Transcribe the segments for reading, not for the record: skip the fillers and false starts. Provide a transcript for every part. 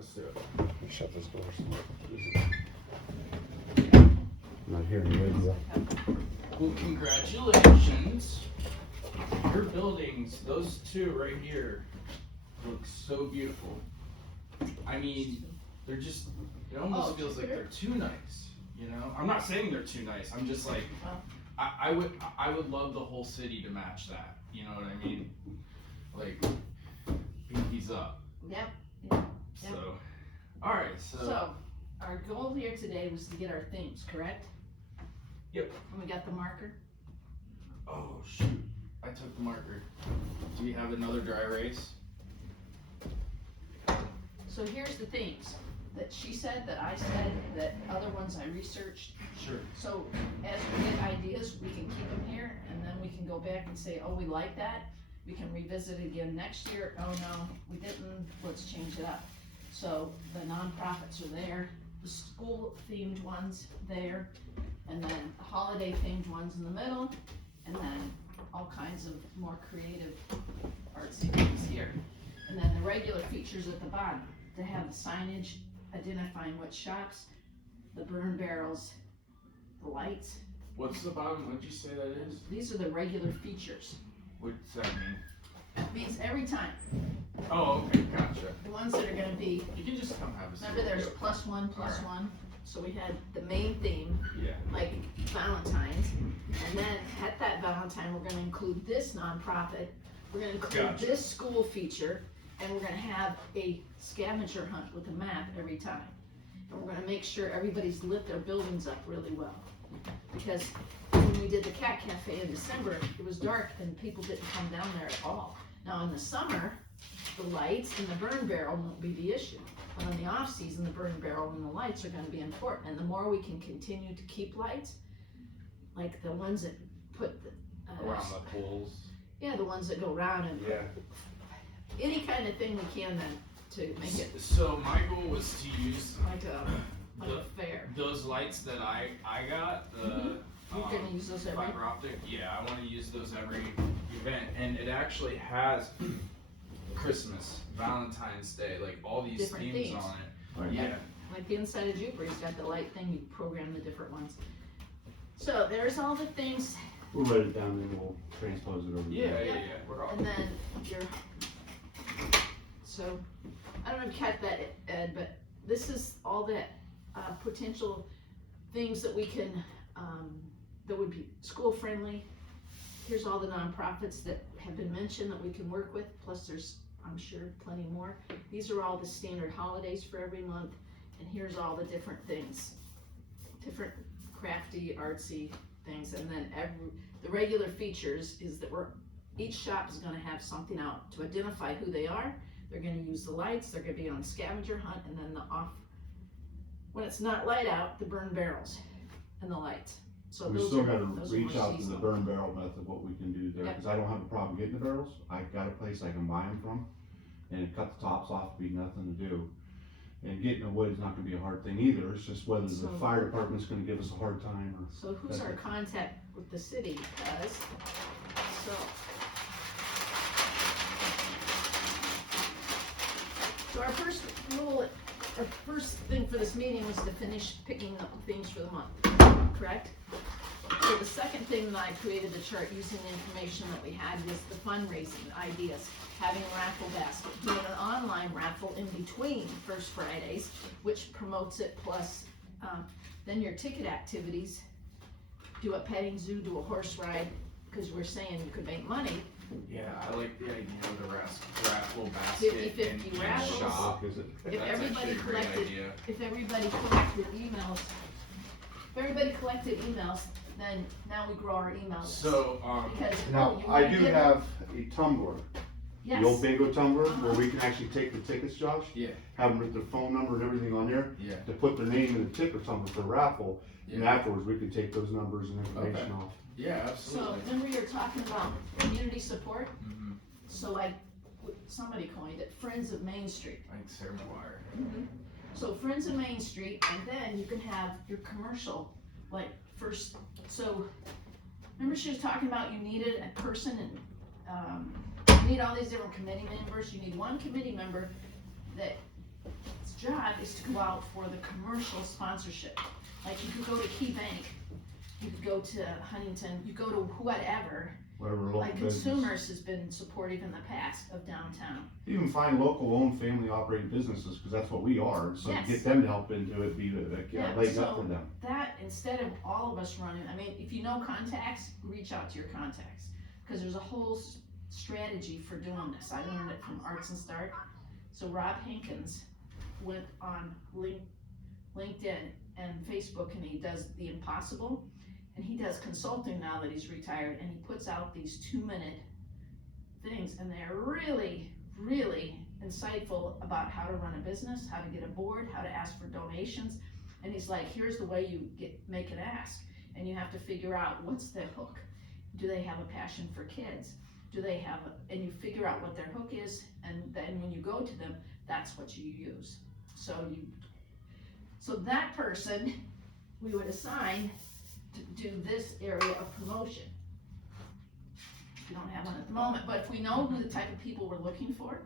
let's do it. Shut this door. Not hearing you. Well, congratulations. Your buildings, those two right here, look so beautiful. I mean, they're just, it almost feels like they're too nice, you know? I'm not saying they're too nice, I'm just like, I would love the whole city to match that, you know what I mean? Like, pinkies up. Yep. So, alright, So, our goal here today was to get our themes, correct? Yep. And we got the marker? Oh shoot, I took the marker. Do we have another dry erase? So here's the themes that she said, that I said, that other ones I researched. Sure. So as we get ideas, we can keep them here, and then we can go back and say, oh, we like that. We can revisit it again next year. Oh no, we didn't, let's change it up. So the nonprofits are there, the school themed ones there, and then the holiday themed ones in the middle, and then all kinds of more creative artsy things here. And then the regular features at the bottom, to have the signage identifying what shops, the burn barrels, the lights. What's the bottom? What'd you say that is? These are the regular features. What's that mean? That means every time, Oh, okay, gotcha. the ones that are gonna be, You can just come have a seat. remember there's Yep. +1, +1. Alright. So we had the main theme, Yeah. like Valentine's, and then at that Valentine, we're gonna include this nonprofit, we're gonna include Gotcha. this school feature, and we're gonna have a scavenger hunt with a map every time. And we're gonna make sure everybody's lit their buildings up really well. Because when we did the Cat Cafe in December, it was dark and people didn't come down there at all. Now in the summer, the lights and the burn barrel won't be the issue. But in the off season, the burn barrel and the lights are gonna be important. And the more we can continue to keep lights, like the ones that put the, Around the pools. yeah, the ones that go around and Yeah. any kind of thing we can then to make it So my goal was to use like a fair. those lights that I got, the You're gonna use those every, fiber optic. Yeah, I want to use those every event, and it actually has Christmas, Valentine's Day, like all these Different themes themes. on it. Right. Yeah. like the inside of Jupiter's got the light thing, you program the different ones. So there's all the things, We'll write it down and we'll transpose it over. Yeah, Yeah. yeah. We're all. and then your, so, I don't know if you caught that, Ed, but this is all the potential things that we can, that would be school friendly. Here's all the nonprofits that have been mentioned that we can work with, plus there's, I'm sure, plenty more. These are all the standard holidays for every month, and here's all the different things, different crafty, artsy things, and then the regular features is that each shop is gonna have something out to identify who they are. They're gonna use the lights, they're gonna be on scavenger hunt, and then the off, when it's not light out, the burn barrels and the lights. So We those still are- gotta those are reach more out to the seasonal. burn barrel method, what we can do there, Yep. cause I don't have a problem getting the barrels, I got a place I can buy them from. And cut the tops off, be nothing to do. And getting the wood is not gonna be a hard thing either, it's just whether the So- fire department's gonna give us a hard time or. So who's our contact with the city, because, so. So our first rule, our first thing for this meeting was to finish picking up the things for the month, correct? So the second thing that I created the chart using the information that we had was the fundraising ideas, having a raffle basket, doing an online raffle in between First Fridays, which promotes it, plus, then your ticket activities, do a petting zoo, do a horse ride, because we're saying you could make money. Yeah, I like the idea of the raffle basket 50-50 and raffles. shop. Is it? If That's everybody actually a great collected, idea. if everybody collected emails, then now we grow our email list. So, Because, Now, you I wanna do give- have a tumbler, the old Yes, bingo tumbler, where Uh-huh. we can actually take the tickets, Josh. Yeah. Have them with their phone number and everything on there, yeah, to put their name in the ticket tumbler for raffle. And yeah, afterwards, we can take those numbers and information off. yeah, so absolutely. remember you're talking about community support? Mhm. So like, somebody coined it, Friends of Main Street. I think Sarah McGuire. So Friends of Main Street, and then you can have your commercial, like first, so, remember she was talking about you needed a person and, you need all these different committee members, you need one committee member that's job is to go out for the commercial sponsorship. Like you could go to Key Bank, you could go to Huntington, you go to whatever. Whatever local Like business. Consumers has been supportive in the past of downtown. Even find local owned family operated businesses, cause that's what we are, so Yes. get them to help into it, be the Yeah, leg up so- for them. That, instead of all of us running, I mean, if you know contacts, reach out to your contacts. Cause there's a whole strategy for doing this. I learned it from Arts and Start. So Rob Hankins went on LinkedIn and Facebook, and he does the impossible. And he does consulting now that he's retired, and he puts out these 2-minute things, and they're really, really insightful about how to run a business, how to get a board, how to ask for donations. And he's like, here's the way you make an ask. And you have to figure out what's their hook. Do they have a passion for kids? Do they have, and you figure out what their hook is, and then when you go to them, that's what you use. So that person, we would assign to do this area of promotion. We don't have one at the moment, but if we know who the type of people we're looking for,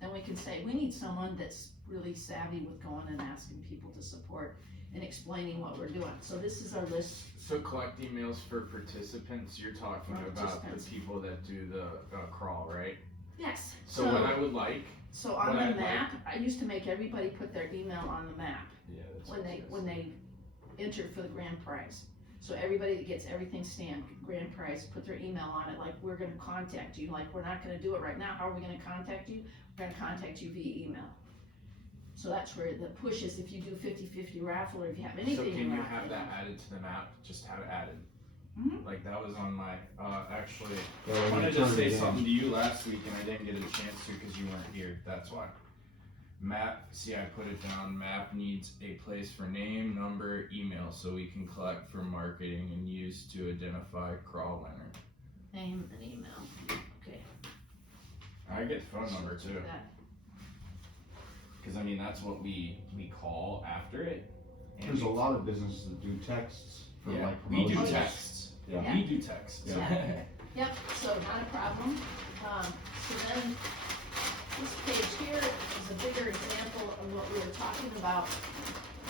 then we can say, we need someone that's really savvy with going and asking people to support and explaining what we're doing. So this is our list. So collect emails for participants, you're talking For about participants. the people that do the crawl, right? Yes. So what I would like, So on what the I'd map, I used to make everybody put their email on the map yeah, that's when they entered for the grand prize. So everybody that gets everything stamped, grand prize, put their email on it, like, we're gonna contact you, like, we're not gonna do it right now, how are we gonna contact you? We're gonna contact you via email. So that's where the push is, if you do 50-50 raffle, or if you have anything So in can you raffle. have that added to the map, just have it added? Mhm. Like that was on my, actually, Yeah, I when wanted you to turn say it in. something to you last week and I didn't get a chance to because you weren't here, that's why. Map, see I put it down, map needs a place for name, number, email, so we can collect for marketing and use to identify crawl winner. Name and email, okay. I get the phone number So too, that- cause I mean, that's what we call after it. And There's a lot of businesses that do texts for yeah, like we do promotions. texts, Yeah. we do texts. Yeah. Yep, so not a problem. So then, this page here is a bigger example of what we were talking about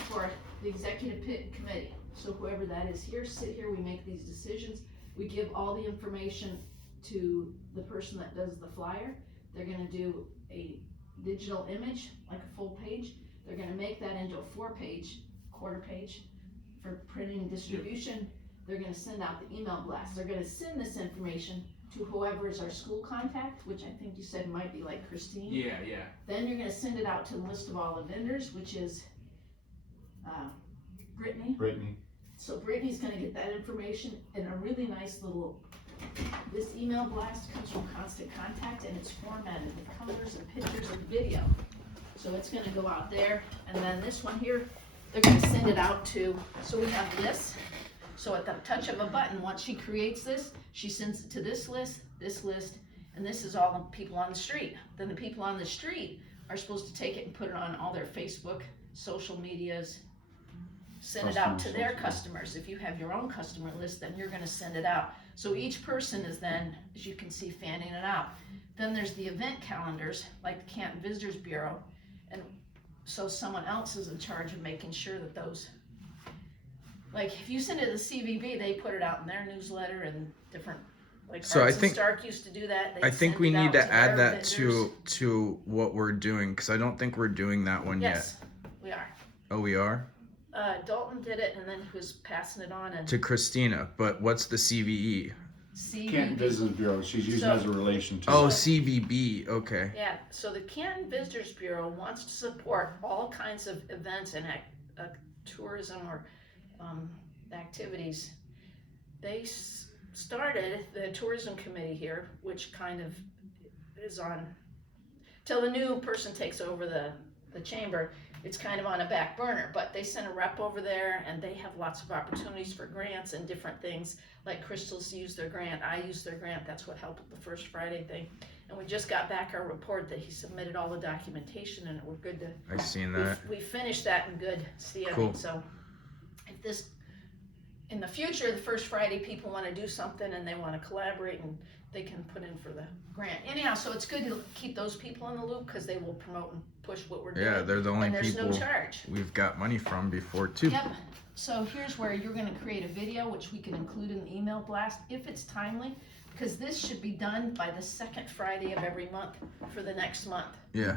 for the executive committee. So whoever that is here, sit here, we make these decisions, we give all the information to the person that does the flyer. They're gonna do a digital image, like a full page. They're gonna make that into a 4-page, quarter page for printing and distribution. They're gonna send out the email blast. They're gonna send this information to whoever is our school contact, which I think you said might be like Christine. Yeah, Then you're gonna send it out to the list of all the vendors, which is Brittany. So Brittany's gonna get that information in a really nice little, this email blast comes from Constant Contact and it's formatted with colors and pictures and video. So it's gonna go out there, and then this one here, they're gonna send it out to, so we have this. So at the touch of a button, once she creates this, she sends it to this list, and this is all the people on the street. Then the people on the street are supposed to take it and put it on all their Facebook, social medias, send it out to their customers. If you have your own customer list, then you're gonna send it out. So each person is then, as you can see, fanning it out. Then there's the event calendars, like the Canton Visitors Bureau, and so someone else is in charge of making sure that those, like if you send it to the CVB, they put it out in their newsletter and different, like So I Arts and think- Stark used to do that. They'd I think send we it need out to their add that vendors. to what we're doing because I don't think we're doing that one Yes, we are. yet. Oh, we are Dalton did it, and then he was passing it on, and to Christina. But what's the CVE? Canton CVB. Business Bureau, she's using So- as a relation to. Oh, it. CVB. Okay. Yeah, so the Canton Visitors Bureau wants to support all kinds of events and tourism or activities. They started the tourism committee here, which kind of is on, till the new person takes over the chamber, it's kind of on a back burner, but they sent a rep over there and they have lots of opportunities for grants and different things. Like Crystal's used their grant, I used their grant, that's what helped with the First Friday thing. And we just got back our report that he submitted all the documentation and we're good to, I've seen that. we finished that in good standing. Cool. So if this, in the future, the First Friday people wanna do something and they wanna collaborate and they can put in for the grant. Anyhow, so it's good to keep those people in the loop, cause they will promote and push what we're doing. Yeah, they're the only And there's no people charge. we've got money from before too. Yep, so here's where you're gonna create a video, which we can include in the email blast, if it's timely, because this should be done by the second Friday of every month for the next month. Yeah.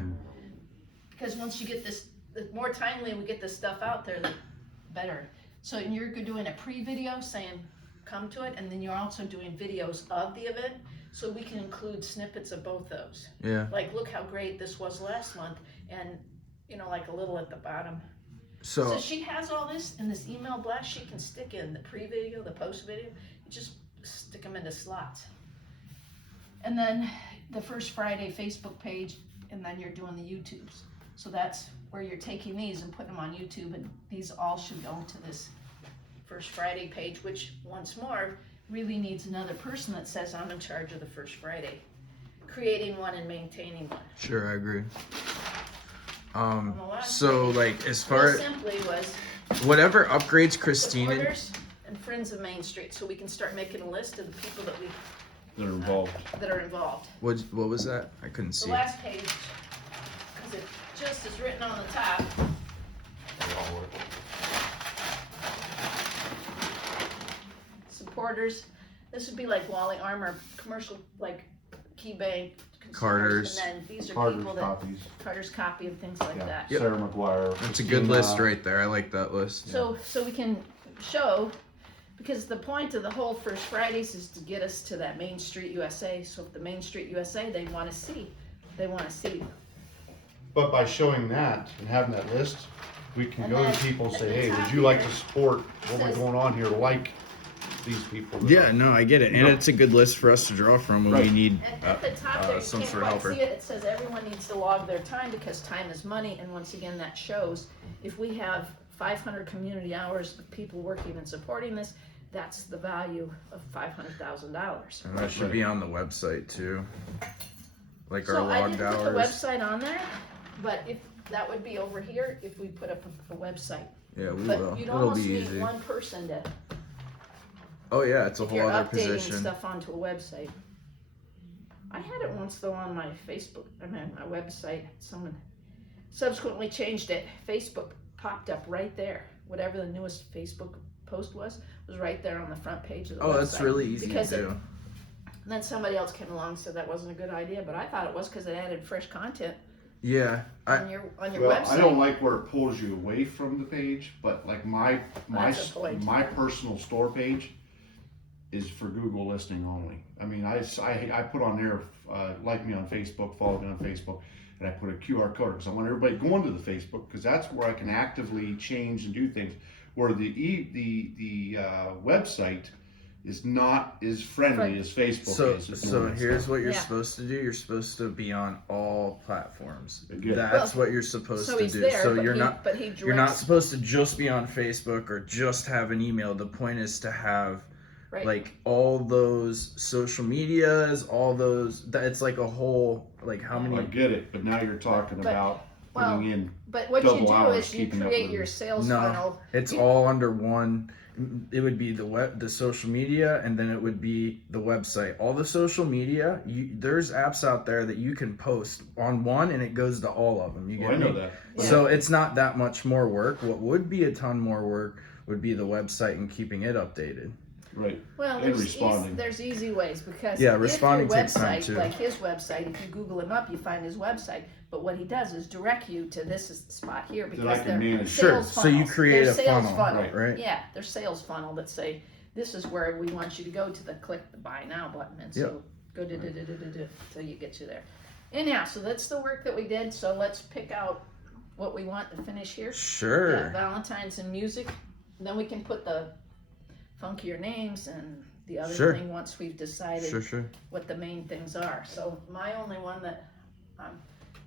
Because once you get this, the more timely we get this stuff out there, the better. So you're doing a pre-video saying, come to it, and then you're also doing videos of the event, so we can include snippets of both those. Yeah. Like, look how great this was last month, and, you know, like a little at the bottom. So So she has all this in this email blast. She can stick in the pre-video, the post-video. You just stick them into slots. And then the first Friday Facebook page, and then you're doing the YouTubes. So that's where you're taking these and putting them on YouTube, and these all should go to this First Friday page, which, once more, really needs another person that says, I'm in charge of the First Friday. Creating one and maintaining one. sure, I agree. On the last So page, like as far real as simply was whatever upgrades Christina, supporters and friends of Main Street, so we can start making a list of the people that That are involved. that are involved. what was that? I couldn't The see. last page, because it just is written on the top. Supporters, this would be like Wally Armor, commercial, like Key Bank, consumers, Carter's. and then these are Carter's people that, copies. Carter's Copy and things like Yeah. that. Yep. Sarah McGuire. That's a good Christina, list right there. I like that list. So we can show, because the point of the whole First Fridays is to get us to that Main Street USA. So if the Main Street USA, they want to see. But by showing that and having that list, we can And go then to people and at say, the hey, top would you like here, to support what we're says- going on here, like these people? that Yeah, are-" no, I get it, and No. it's a good list for us to draw from when we Right. need At the top there, you some can't sort of quite helper. see it. It says everyone needs to log their time because time is money. And once again, that shows if we have 500 community hours of people working and supporting this, that's the value of $500,000. And that should be on the website too, like our So I logged didn't put the hours. website on there, but if that would be over here if we put up a website. Yeah, we But will. you'd It'll almost be need easy. one person to, Oh yeah, it's a if whole you're other updating position. stuff onto a website. I had it once though on my Facebook, my website. Someone subsequently changed it. Facebook popped up right there. Whatever the newest Facebook post was right there on the front page of the website. Oh, that's really easy Because to do. And then somebody else came along and said that wasn't a good idea, but I thought it was because it added fresh content Yeah, on your Well, website. I don't like where it pulls you away from the page, but like That's a point. my personal store page is for Google listing only. I mean, I put on there, like me on Facebook, follow me on Facebook, and I put a QR code because I want everybody going to the Facebook because that's where I can actively change and do things. Where the website is not as friendly as Facebook is. at So doing here's stuff. what you're Yeah. supposed to do. You're supposed to be on all platforms. Good. That's what you're supposed so to he's do. there, So but you're he, not but he directs, you're not supposed to just be on Facebook or just have an email. The point is to have right. like all those social medias, all those. That it's like a whole like how I many. get it, but now you're talking But- about well, putting in. But what you double do hours is you keeping up create with your it. sales No. funnel. It's You- all under one. It would be the social media, and then it would be the website. All the social media, there's apps out there that you can post on one, and it goes to all of them. You get Well, I know me? that. Yeah. So it's not that much more work. What would be a ton more work would be the website and keeping it updated. Right. Well, And there's responding. there's easy ways because Yeah, if responding your takes time, website, too. like his website, if you Google him up, you find his website. But what he does is direct you to this is the spot here because I can they're manage. Sure. sales So you funnels. create They're a sales funnel, right? Yeah, they're sales funnel that say this is where we want you to go to the click the buy now button, and so go till you get you there. Anyhow, so that's the work that we did. So let's pick out what we want to finish here. Sure. Valentine's and music. Then we can put the funkier names and the other Sure. thing once we've decided Sure. what the main things are. So my only one that,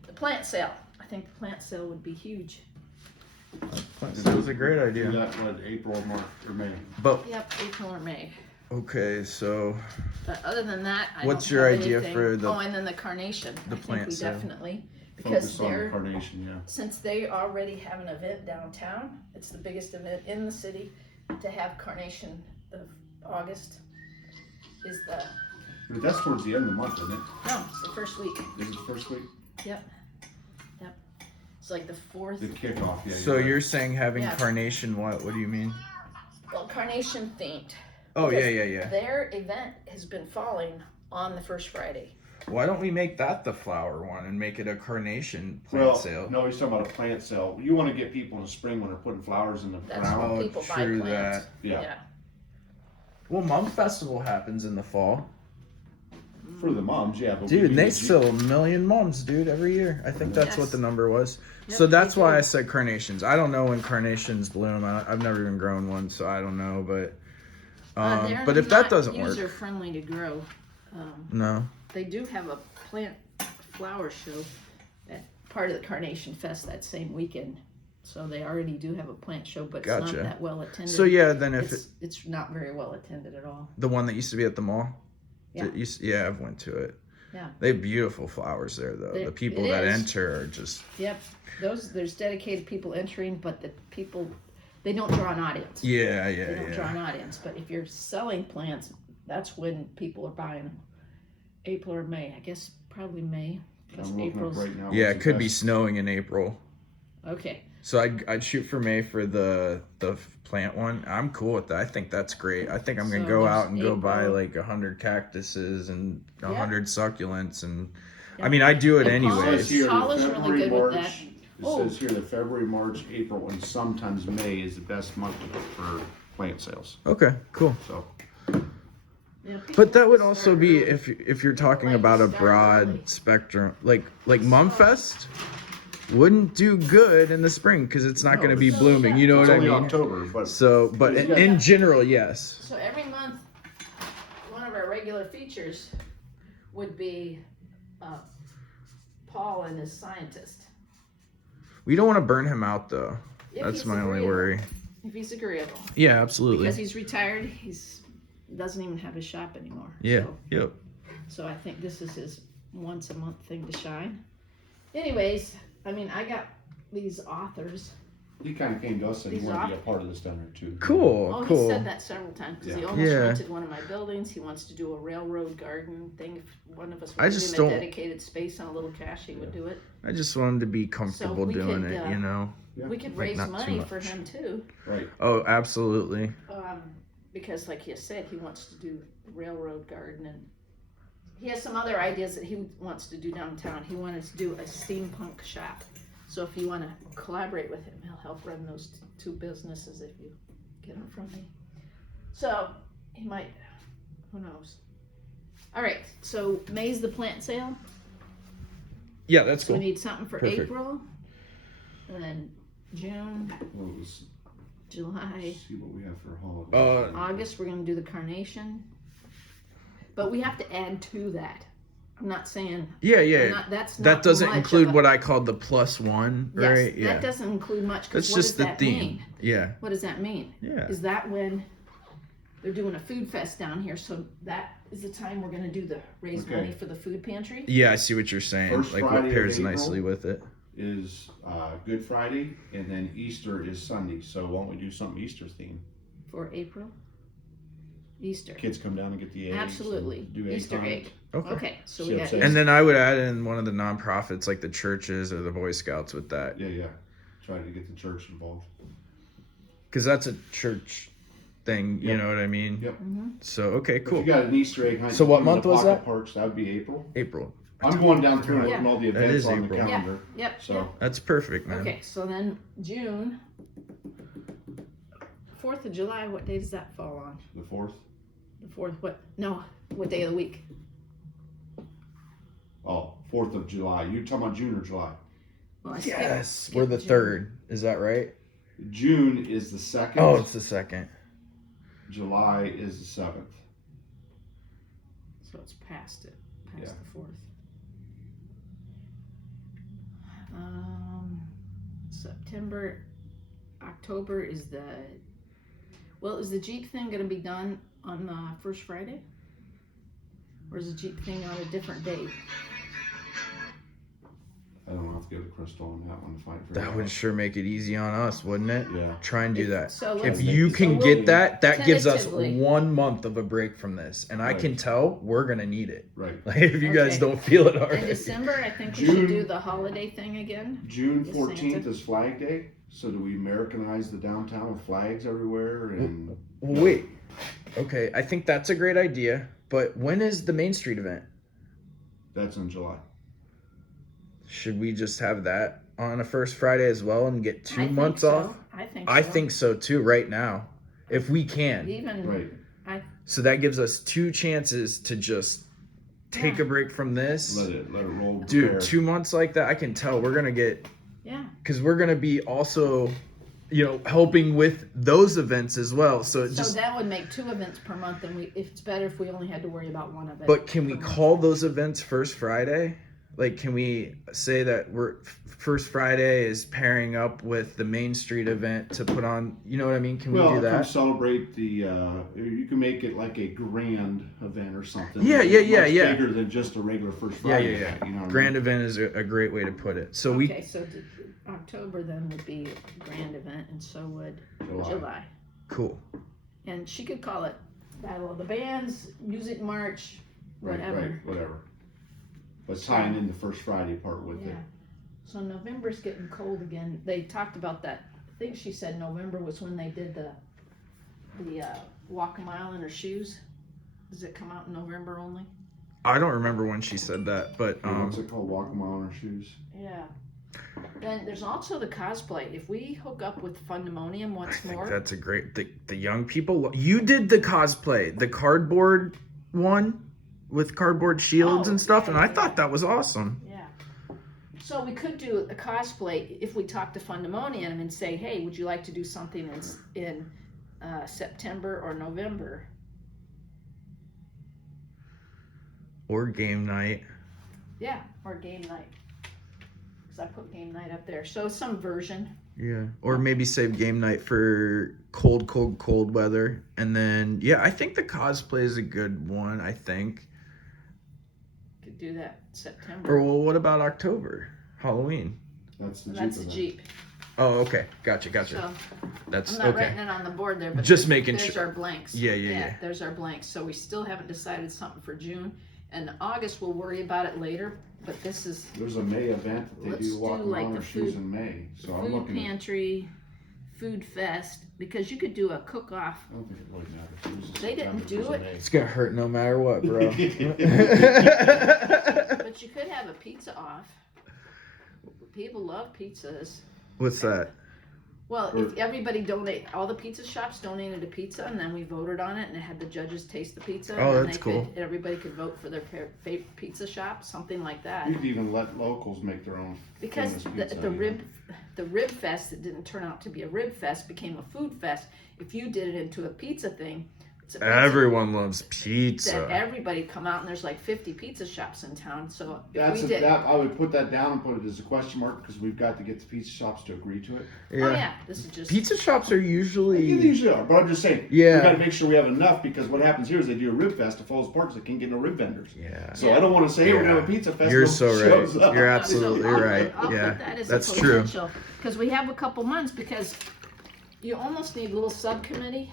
the plant sale. I think the plant sale would be huge. That was a great Do idea. that what, April, March, or May. But Yep, April or May. okay, so But other than that, I What's don't your have idea anything. for the- Oh, and then the carnation. the I think plant we sale? definitely, because Focus on the they're, carnation, yeah. since they already have an event downtown, it's the biggest event in the city, to have carnation of August is the But that's towards the end of the month, isn't it? No, it's the first week. Is it the first week? It's like the 4th. The kickoff, yeah. So right. you're saying having Yeah. carnation what? What do you mean? Well, carnation themed. Oh, Because yeah. Their event has been falling on the first Friday. Why don't we make that the flower one and make it a carnation plant Well, sale? no, he's talking about a plant sale. You want to get people in the spring when they're putting flowers in the That's ground. when Oh, people buy true plants. Yeah. Well, Mum Festival happens in the fall. For the moms, yeah. But we Dude, do they the- sell 1 million mums, dude, every year. I think that's what Yes. the number was. Yep, So that's they why do. I said carnations. I don't know when carnations bloom. I've never even grown one, so I don't know. But They're but if that not doesn't work, user friendly to grow. no. They do have a plant flower show at part of the Carnation Fest that same weekend. So they already do have a plant show, but it's Gotcha. not that well attended. So yeah, then if it's not very well attended at all. the one that used to be at the mall, Yeah. yeah, I've went to it. Yeah. They have beautiful flowers there, though. There- The people it that is. enter are just Yep, there's dedicated people entering, but the people, they don't draw an audience. yeah. They don't draw an audience, but if you're selling plants, that's when people are buying them. April or May, I guess probably May, because I'm looking up April's, right now. Yeah, what's it the could be best- snowing in April. okay. So I'd shoot for May for the plant one. I'm cool with that. I think that's great. I think I'm gonna So go there's out and go buy April. like 100 cactuses and Yeah. 100 succulents, and Yeah. I mean I do it And It anyways. says here Paula's that really February, good with March. that. It Oh. says here that February, March, April, and sometimes May is the best month for plant sales. Okay, cool. So Yeah, people But that like would to also start be early. if you're talking like to about a start broad early. spectrum, like Mumfest wouldn't do good in the spring because it's not No, going to be so, blooming. yeah. You know it's what I only mean? October, but So, but Yeah. in general, yes. So every month, one of our regular features would be Paul and his scientist. We don't want to burn him out though. If That's he's my only agreeable. worry. If he's agreeable. Yeah, absolutely. Because he's retired, he's doesn't even have his shop anymore. Yeah. So, Yep. so I think this is his once a month thing to shine. Anyways, I mean, I got these authors. he kind of came to us and he These wanted to be off- a part of this down there too. Cool. Oh, cool. he said that several times because he Yeah. almost Yeah. rented one of my buildings. He wants to do a railroad garden thing. If one of us I would give just him a don't- dedicated space and a little cash, he would do it. I just want him to be comfortable we doing could, it. You know. Yeah. We could Like, raise not too money for much. him too. Right. Oh, absolutely. Because like you said, he wants to do railroad garden and he has some other ideas that he wants to do downtown. He wanted to do a steampunk shop. So if you want to collaborate with him, he'll help run those two businesses if you get them from me. So he might, who knows? All right, so May's the plant sale. Yeah, that's So we cool. need something for Perfect. April, and then June, Well, let's July. see what we have for holidays. August, we're gonna do the carnation. But we have to add to that. I'm not saying, Yeah, I'm yeah. not, that's not That doesn't much include of a- what I called the +1, Yes, right? Yeah. that doesn't include much, That's because what just does the that theme. mean? Yeah. What does that mean? Yeah. Is that when they're doing a food fest down here, so that is the time we're gonna do the raise Okay. money for the food pantry? Yeah, I see what you're saying. First Like Friday what of pairs April. nicely with it. Is Good Friday, and then Easter is Sunday. So why don't we do something Easter themed? For April? Easter. Kids come down and get the eggs. and Absolutely. Do egg Easter hunt. egg. Okay. Okay, so See we what got I'm saying? And then I would add in one of the nonprofits like the churches or the Boy Scouts with that. Yeah. Try to get the church involved. Because that's a church thing, you Yep. know what I mean? Yep. So, okay, If cool. you got an Easter egg hunt, So what in the month was pocket that? Parks, that would be April. April. I'm going down through and Yeah. looking all the That events is on April. the calendar. Yep. So That's perfect, man. Okay, so then June, 4th of July, what day does that fall on? the 4th. The 4th, what day of the week? Oh, 4th of July. You talking about June or July? Well, I Yes, skipped we're the June. 3rd. Is that right? June is the 2nd. Oh, it's the 2nd. July is the 7th. So it's past it, past Yeah. the 4th. September, October is is the Jeep thing gonna be done on the first Friday? Or is the Jeep thing on a different date? I don't know. I'll have to get with Crystal on that one to find. That would sure make it easy on us, wouldn't it? Yeah. Try and do that. So If let's, you can we'll- get that, that gives us tentatively. 1 month of a break from this, and I Right. can tell we're gonna need it. Right. Like if you guys Okay. don't feel it in already. December, I think we June. should do the holiday thing again. June Yes, 14th Santa. is Flag Day, so do we Americanize the downtown with flags everywhere? And Well, wait. Okay, I think that's a great idea. But when is the Main Street event? that's in July. Should we just have that on a first Friday as well and get I 2 think months so. off? I think I so. think so too. Right now, if we can. Even, Right. So that gives us 2 chances to just take Yeah. a break from this. Let it roll. Dude, prepare. 2 months like that, I can tell we're gonna get, yeah, because we're gonna be also, helping with those events as well. So it so just. that would make 2 events per month, and it's better if we only had to worry about one event. But can we per month. call those events First Friday? Like, can we say that First Friday is pairing up with the Main Street event to put on? You know what I mean? Can we do Come that? celebrate the. You can make it like a grand event or something. Yeah, Much yeah. Bigger than just a regular First Yeah, Friday. yeah, yeah. event, You know what I Grand mean? event is a great way to put it. So Okay, so October then would be a grand event, and so would July. cool. And she could call it Battle of the Bands, Music March, whatever. Right, whatever. But tying in the First Friday part with Yeah. it. So November's getting cold again. They talked about that. I think she said November was when they did the walk a mile in her shoes. Does it come out in November only? I don't remember when she said that, but What's it called? Walk 'em on our shoes. Yeah. Then there's also the cosplay. If we hook up with Fundemonium I once think more, that's a great. The young people. You did the cosplay, the cardboard one with cardboard shields Oh, and stuff, and I yeah. thought that was awesome. yeah. So we could do a cosplay if we talk to Fundemonium and say, hey, would you like to do something in September or November? Or game night. Yeah, or game night. Because I put game night up there. So some version. Yeah. Or maybe save game night for cold weather. And then, yeah, I think the cosplay is a good one, I think. Could do that in September. Or, well, what about October? Halloween. That's the Jeep. That's the event. Jeep. Oh, okay. Gotcha. So That's I'm not okay. writing it on the board there, but Just making there's sure. our blanks. Yeah. There's our blanks. So we still haven't decided something for June. And August, we'll worry about it later. But this is There's a May event that they Let's do walk do, like, on the our shoes food- in May. So I'm food looking at. pantry, food fest, because you could do a cook-off. I don't think it really matters. It was They didn't September, do was it. May. It's going to hurt no matter what, bro. But you could have a pizza off. People love pizzas. What's that? Well, if everybody all the pizza shops donated a pizza, and then we voted on it, and it had the judges taste the pizza. Oh, and then that's cool. Everybody could vote for their favorite pizza shop, something like that. You could even let locals make their own. Because famous pizza, the you know. rib fest that didn't turn out to be a rib fest became a food fest. If you did it into a pizza thing, it's a pizza Everyone loves that pizza. everybody come out, and there's like 50 pizza shops in town. So if That's we did, I would put that down and put it as a question mark because we've got to get the pizza shops to agree to it. oh yeah, this is just Pizza shops are They usually. usually are, but I'm just saying. Yeah. We got to make sure we have enough because what happens here is they do a rib fest, it falls apart because they can't get no rib vendors. Yeah. So I don't want to say we're gonna have a pizza fest. You're no so one right. shows up. You're absolutely So I'll right. I'll Yeah, put that as that's a true. potential, because we have a couple months, because you almost need a little subcommittee.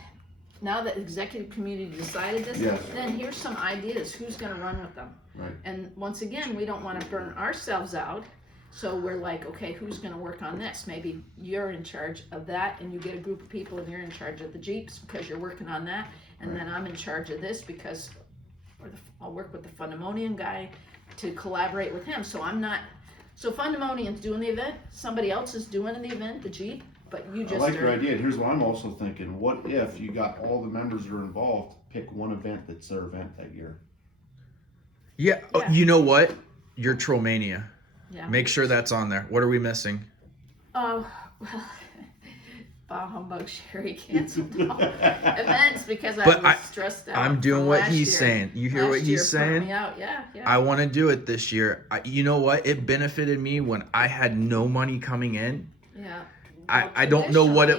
Now that executive community decided this, Yes. then here's some ideas, who's gonna run with them? Right. And once again, we don't wanna burn ourselves out, so we're like, okay, who's gonna work on this? Maybe you're in charge of that, and you get a group of people, and you're in charge of the Jeeps, because you're working on that, and then I'm in charge of this, because I'll work with the Fundemonium guy to collaborate with him, so Fundemonium's doing the event, somebody else is doing the event, the Jeep, but you I just like your idea. Here's what I'm also thinking. What if you got all the members that are involved pick one event that's their event that year? Yeah. Oh, Yeah. you know what? Your Trollmania. Yeah. Make sure that's on there. What are we missing? Oh, well, Bah Humbug Sherry canceled all events because I But was stressed out. I'm doing from what last he's year. saying. You hear Last what year he's pumped saying? me out. Yeah. I want to do it this year. You know what? It benefited me when I had no money coming in. Yeah. I don't know what it